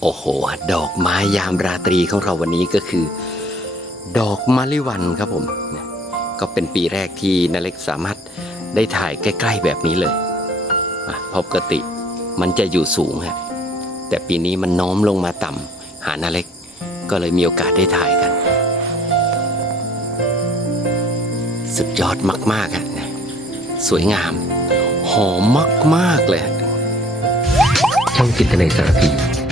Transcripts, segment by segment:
โอ้โห ดอกไม้ยามราตรีของเราวันนี้ก็คือ ดอกมะลิวันครับผมก็เป็นปีแรกที่นาเล็กสามารถได้ถ่ายใกล้ ๆแบบนี้เลยเพราะปกติมันจะอยู่สูงฮะแต่ปีนี้มันโน้มลงมาต่ำหานาเล็กก็เลยมีโอกาสได้ถ่ายกัน สุดยอดมากๆอะสวยงาม หอมมาก ๆ เลยช่องจิตในสารพี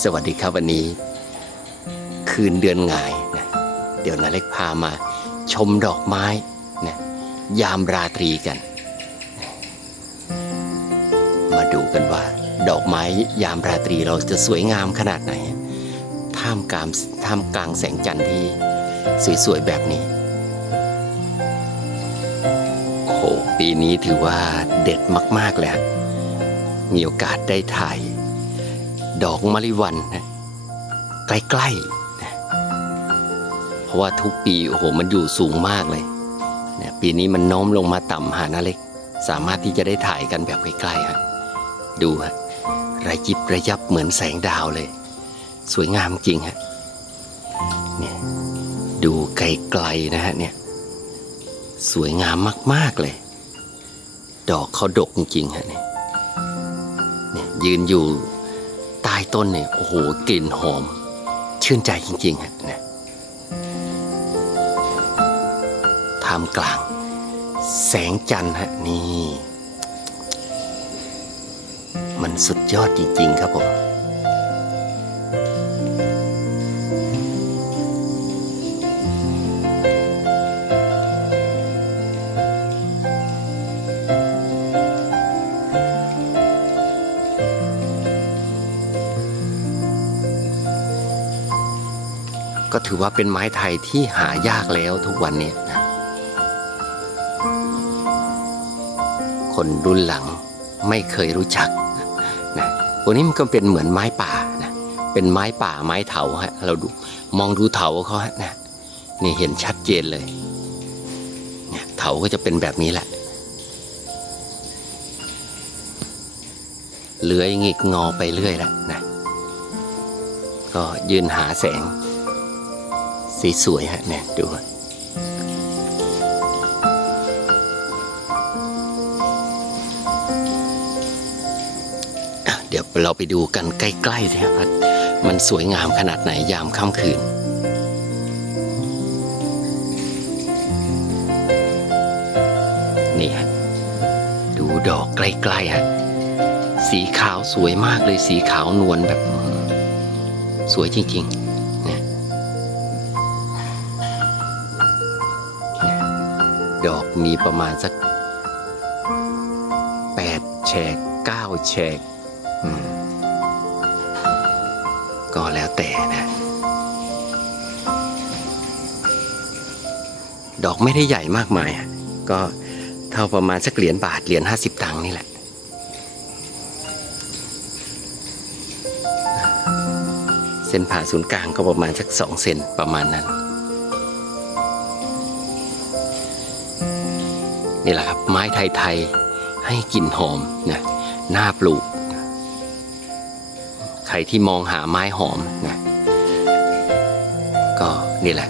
สวัสดีครับวันนี้ คืนเดือนงายนะเดี๋ยวนาเล็กพามาชมดอกไม้นะยามราตรีกัน มาดูกันว่า ดอกไม้ยามราตรีเราจะสวยงามขนาดไหน ท่ามกลางท่ามกลางแสงจันทร์ที่สวยๆแบบนี้โอ้โหปีนี้ถือว่าเด็ดมากๆเลยฮะมีโอกาสได้ถ่าย ดอกมะลิวันนะใกล้ๆนะเพราะว่าทุกปีโอ้โหมันอยู่สูงมากเลยเนี่ยปีนี้มันโน้มลงมาต่ำหานาเล็ก สามารถที่จะได้ถ่ายกันแบบใกล้ๆฮะดูฮะระยิบระยับเหมือนแสงดาวเลย สวยงามจริงฮะเนี่ยดูไกลๆนะฮะเนี่ยสวยงามมาก ๆ เลย ดอกเขาดกจริงๆฮะเนี่ยเนี่ยยืนอยู่ ใต้ต้นเนี่ยโอ้โหกลิ่นหอม ชื่นใจจริงๆฮะนะท่ามกลาง แสงจันทร์ฮะนี่ มันสุดยอดจริงๆครับผม ก็ถือว่าเป็นไม้ไทยที่หายากแล้วทุกวันนี้นะคนรุ่นหลังไม่เคยรู้จักนะวันนี้มันก็เป็นเหมือนไม้ป่านะเป็นไม้ป่าไม้เถาฮะเราดูมองดูเถาเขาฮะนะนี่เห็นชัดเจนเลยเนี่ยเถาก็จะเป็นแบบนี้แหละเลื้อยงิกงอไปเรื่อยแหละนะ ก็ยืนหาแสง สีสวยฮะเนี่ยดูเดี๋ยวเราไปดูกันใกล้ๆนะครับว่ามันสวยงามขนาดไหนยามค่ำคืนนี่ฮะดูดอกใกล้ๆฮะสีขาวสวยมากเลยสีขาวนวลแบบ สวยจริง ๆ ดอกมีประมาณสักแปดแฉกเก้าแฉกก็แล้วแต่นะ ดอกไม่ได้ใหญ่มากมายอะก็เท่าประมาณสักเหรียญบาทเหรียญห้าสิบตังค์นี่แหละเส้นผ่าศูนย์กลางก็ประมาณสักสองเซนประมาณนั้น นี่แหละครับ ไม้ไทยๆให้กลิ่นหอมนะน่าปลูก ใครที่มองหาไม้หอมนะก็นี่แหละ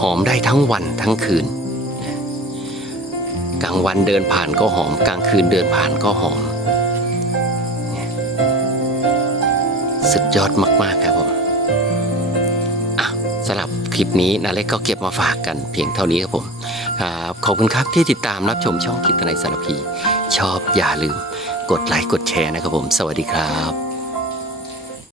หอมได้ทั้งวันทั้งคืนกลางวันเดินผ่านก็หอม กลางคืนเดินผ่านก็หอม สุดยอดมากๆครับผมอะสำหรับคลิปนี้นาเล็กก็เก็บมาฝากกันเพียงเท่านี้ครับผม ครับขอบคุณครับที่ติดตามรับชมช่องกิตนายสารพี ชอบอย่าลืม กดไลค์กดแชร์นะครับผม สวัสดีครับ